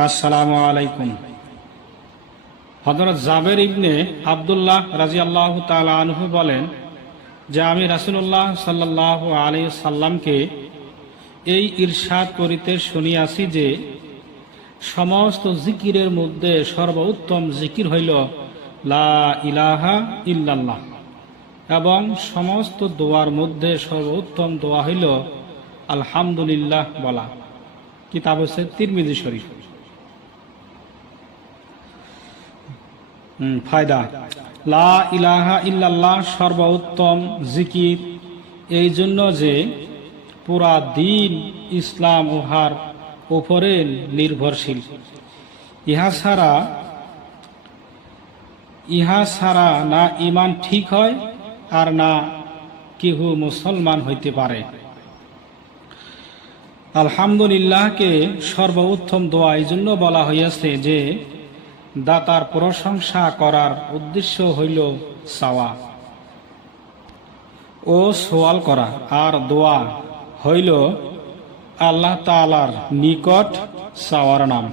আসসালামু আলাইকুম। হযরত জাবের ইবনে আব্দুল্লাহ রাদিয়াল্লাহু তাআলা আনহু বলেন যে আমি রাসূলুল্লাহ সাল্লাল্লাহু আলাইহি সাল্লামকে এই ইরশাদ করিতে শুনিয়াছি যে সমস্ত জিকিরের মধ্যে সর্বোত্তম জিকির হইল লা ইলাহা ইল্লাল্লাহ, এবং সমস্ত দোয়ার মধ্যে সর্বোত্তম দোয়া হইল আলহামদুলিল্লাহ বলা। কিতাব হচ্ছে তিরমিজি শরীফ। ফায়দা: লা ইলাহা ইল্লাল্লাহ সর্বোত্তম জিকির এই জন্য যে পুরা দিন ইসলাম উহার উপরে নির্ভরশীল। ইহা ছাড়া না ইমান ঠিক হয় আর না কেহু মুসলমান হইতে পারে। আলহামদুলিল্লাহকে সর্বোত্তম দোয়া এই জন্য বলা হইয়াছে যে দাতার প্রশংসা করার উদ্দেশ্য হইল চাওয়া ও সোয়াল করা, আর দোয়া হইল আল্লাহ তাআলার নিকট চাওয়ার নাম।